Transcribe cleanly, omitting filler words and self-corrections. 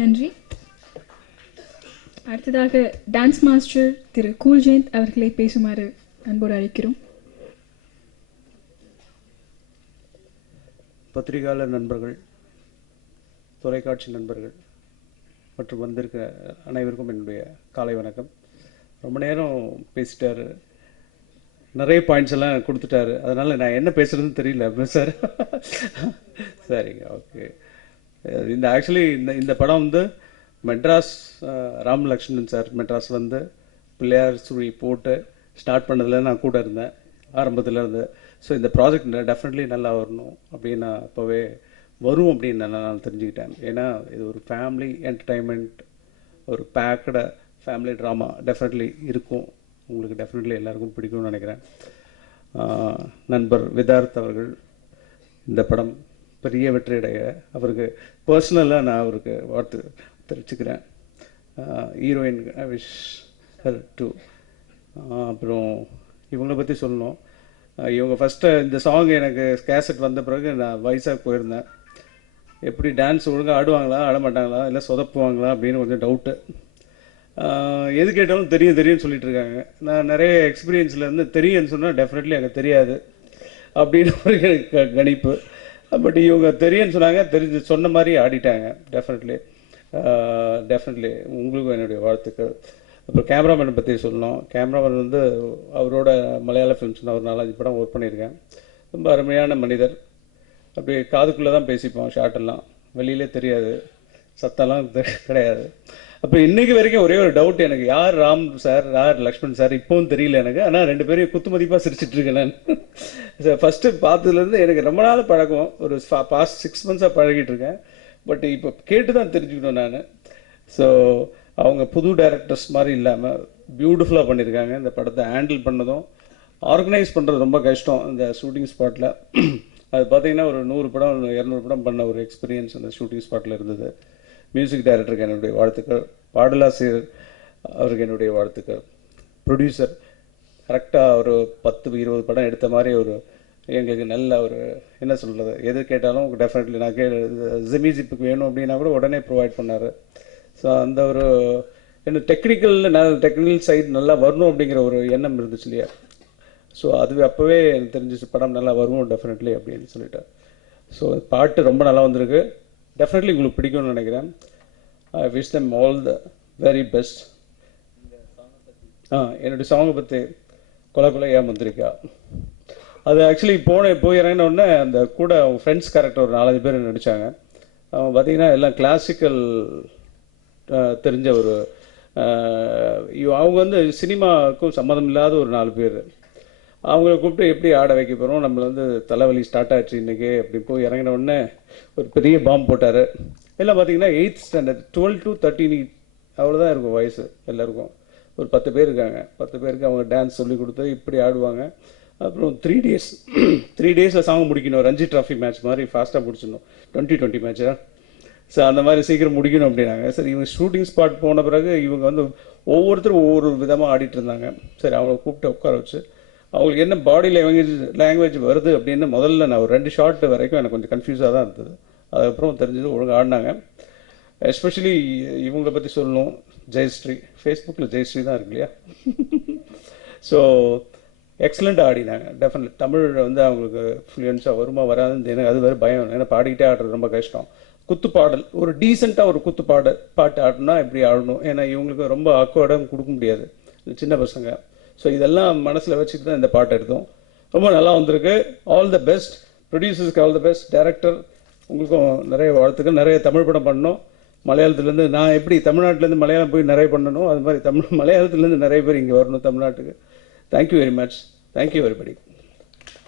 நன்றி. அடுத்ததாக dance master திரு கூல்ஜெயந்த் அவர்களை பேசுமாறு அன்போடு அழைக்கிறோம். பத்திரிகையாளர் நண்பர்கள், தொலைக்காட்சி நண்பர்கள் மற்றும் வந்திருக்க அனைவருக்கும் என்னுடைய காலை வணக்கம். ரொம்ப நேரம் பேசிட்டாரு, நிறைய பாயிண்ட்ஸ் எல்லாம் கொடுத்துட்டாரு. அதனால் நான் என்ன பேசுகிறதுன்னு தெரியல சார். சரிங்க, ஓகே. இந்த ஆக்சுவலி இந்த படம் வந்து மெட்ராஸ் ராம் லக்ஷ்மணன் சார் மெட்ராஸ் வந்து பிள்ளையார் சுழி போட்டு ஸ்டார்ட் பண்ணதில் நான் கூட இருந்தேன் ஆரம்பத்தில் இருந்து. ஸோ இந்த ப்ராஜெக்ட் டெஃபினெட்லி நல்லா வரணும் அப்படின்னு நான் அப்போவே வரும் அப்படின்னு நான் தெரிஞ்சுக்கிட்டேன். ஏன்னா இது ஒரு ஃபேமிலி என்டர்டைன்மெண்ட், ஒரு பேக்கட ஃபேமிலி ட்ராமா டெஃபினெட்லி இருக்கும். உங்களுக்கு டெஃபினெட்லி எல்லாருக்கும் பிடிக்கும்னு நினைக்கிறேன். நண்பர் விதார்த் அவர்கள் இந்த படம் பெரிய வெற்றியடைய அவருக்கு பர்சனலாக நான் அவருக்கு வாழ்த்து தெரிவிச்சுக்கிறேன். Heroine wish her too. அப்புறம் இவங்களை பற்றி சொல்லணும். இவங்க ஃபஸ்ட்டு இந்த சாங் எனக்கு கேசட் வந்த பிறகு நான் வயசாக போயிருந்தேன். எப்படி டான்ஸ் ஒழுங்காக ஆடுவாங்களா ஆட மாட்டாங்களா இல்லை சொதப்புவாங்களா அப்படின்னு கொஞ்சம் டவுட்டு. எது கேட்டாலும் தெரியும்னு சொல்லிட்டு இருக்காங்க. நான் நிறைய எக்ஸ்பீரியன்ஸ்லேருந்து தெரியும்னு சொன்னால் டெஃபினெட்லி அங்கே தெரியாது அப்படின்னு ஒரு கணிப்பு. பட் இவங்க தெரியும்னு சொன்னாங்க, தெரிஞ்சு சொன்ன மாதிரி ஆடிட்டாங்க. டெஃபினெட்லி உங்களுக்கும் என்னுடைய வாழ்த்துக்கள். அப்புறம் கேமராமேனை பற்றி சொல்லணும். கேமராமேன் வந்து அவரோட மலையாள ஃபிலிம்ஸ் நான் ஒரு 4-5 படம் ஒர்க் பண்ணியிருக்கேன். ரொம்ப அருமையான மனிதர். அப்படியே காதுக்குள்ளே தான் பேசிப்போம், ஷார்ட்டெல்லாம் வெளியிலே தெரியாது, சத்தம்லாம் கிடையாது. அப்போ இன்றைக்கி வரைக்கும் ஒரே ஒரு டவுட் எனக்கு, யார் ராம் சார் யார் லக்ஷ்மண் சார் இப்போவும் தெரியல எனக்கு. ஆனால் 2 பேரையும் குத்து மதிப்பாக சிரிச்சிட்ருக்கேன் நான். ஃபஸ்ட்டு பார்த்ததுலேருந்து எனக்கு ரொம்ப நாள் பழக்கம், ஒரு பாஸ்ட் 6 months பழகிட்டு இருக்கேன். பட் இப்போ கேட்டு தான் தெரிஞ்சுக்கணும் நான். ஸோ அவங்க புது டைரக்டர்ஸ் மாதிரி இல்லாமல் பியூட்டிஃபுல்லாக பண்ணியிருக்காங்க. இந்த படத்தை ஹேண்டில் பண்ணதும் ஆர்கனைஸ் பண்ணுறது ரொம்ப கஷ்டம் இந்த ஷூட்டிங் ஸ்பாட்டில். அது பார்த்தீங்கன்னா ஒரு 100 படம் 200 படம் பண்ண ஒரு எக்ஸ்பீரியன்ஸ் அந்த ஷூட்டிங் ஸ்பாட்டில் இருந்தது. மியூசிக் டைரக்டருக்கு என்னுடைய வாழ்த்துக்கள், பாடலாசிரியர் அவருக்கு என்னுடைய வாழ்த்துக்கள், ப்ரொடியூசர் கரெக்டாக ஒரு 10-20 படம் எடுத்த மாதிரி ஒரு எங்களுக்கு நல்ல ஒரு என்ன சொல்கிறது, எது கேட்டாலும் டெஃபினெட்லி நான் ஜிமிஜிப்புக்கு வேணும் அப்படின்னா கூட உடனே ப்ரொவைட் பண்ணார். ஸோ அந்த ஒரு என்ன டெக்னிக்கல் சைடு நல்லா வரணும் அப்படிங்கிற ஒரு எண்ணம் இருந்துச்சு இல்லையா. ஸோ அதுவே அப்போவே எனக்கு தெரிஞ்சிச்சு படம் நல்லா வரும் டெஃபினெட்லி அப்படின்னு சொல்லிட்டேன். ஸோ பாட்டு ரொம்ப நல்லா வந்திருக்கு, டெஃபினெட்லி உங்களுக்கு பிடிக்கும்னு நினைக்கிறேன். I wish them all the very best. என்னுடைய சாங்கை பற்றி கொலை ஏன் வந்திருக்கா, அது ஆக்சுவலி போய் இறங்கினோடனே அந்த கூட அவங்க ஃப்ரெண்ட்ஸ் கேரக்டர் ஒரு 4-5 பேர் நடித்தாங்க. அவங்க பார்த்தீங்கன்னா எல்லாம் கிளாசிக்கல் தெரிஞ்ச ஒரு அவங்க வந்து சினிமாவுக்கும் சம்மந்தம் இல்லாத ஒரு 4 பேர். அவங்கள கூப்பிட்டு எப்படி ஆட வைக்க போகிறோம், நம்மளை வந்து தலைவலி ஸ்டார்ட் ஆச்சு இன்றைக்கி அப்படி போய் இறங்கின உடனே ஒரு பெரிய பாம்பு போட்டார். எல்லாம் பார்த்தீங்கன்னா 8th standard 12 to 13 அவ்வளோதான் இருக்கும் வயசு எல்லாருக்கும். ஒரு 10 பேர் இருக்காங்க. 10 பேருக்கு அவங்க டான்ஸ் சொல்லி கொடுத்து இப்படி ஆடுவாங்க. அப்புறம் 3 days சாங் முடிக்கணும். ரஞ்சி ட்ராஃபி மேட்ச் மாதிரி ஃபாஸ்ட்டாக முடிச்சிடணும், 2020 மேட்சா. ஸோ அந்த மாதிரி சீக்கிரம் முடிக்கணும் அப்படின்னாங்க. சரி, இவங்க ஷூட்டிங் ஸ்பாட் போன பிறகு இவங்க வந்து ஒவ்வொருத்தரும் ஒவ்வொரு விதமாக ஆடிட்டு இருந்தாங்க. சரி, அவங்கள கூப்பிட்டு உட்கார வச்சு அவங்களுக்கு என்ன பாடி லாங்குவேஜ் வருது அப்படின்னு முதல்ல நான் ஒரு 2 ஷார்ட் வரைக்கும் எனக்கு கொஞ்சம் கன்ஃபியூஸாக தான் இருந்தது. அதுக்கப்புறம் தெரிஞ்சது ஒழுங்காக ஆடினாங்க. எஸ்பெஷலி இவங்களை பற்றி சொல்லணும், ஜெயஸ்ரீ. ஃபேஸ்புக்கில் ஜெயஸ்ரீ தான் இருக்கு இல்லையா. ஸோ எக்ஸலண்ட்டாக ஆடினாங்க. டெஃபினெட்லி தமிழ் வந்து அவங்களுக்கு ஃப்ளூயன்ஸாக வருமா வராதுன்னு எனக்கு அது வேறு பயம். ஏன்னா பாடிக்கிட்டே ஆடுறது ரொம்ப கஷ்டம். குத்து பாடல் ஒரு டீசெண்டாக ஒரு பாட்டு ஆடணும்னா எப்படி ஆடணும், ஏன்னா இவங்களுக்கு ரொம்ப ஆக்வர்டாக கொடுக்க முடியாது சின்ன பசங்க. ஸோ இதெல்லாம் மனசில் வச்சுட்டு தான் இந்த பாட்டு எடுத்தோம். ரொம்ப நல்லா வந்திருக்கு. ஆல் த பெஸ்ட் ப்ரொடியூசர்ஸ்க்கு, ஆல் த பெஸ்ட் டைரக்டர், உங்களுக்கும் நிறைய வாழ்த்துக்கள். நிறைய தமிழ் படம் பண்ணணும். மலையாளத்துலேருந்து நான் எப்படி தமிழ்நாட்டிலேருந்து மலையாளம் போய் நிறைய பண்ணணும், அது மாதிரி மலையாளத்துலேருந்து நிறைய பேர் இங்கே வரணும் தமிழ்நாட்டுக்கு. Thank you very much. Thank you everybody.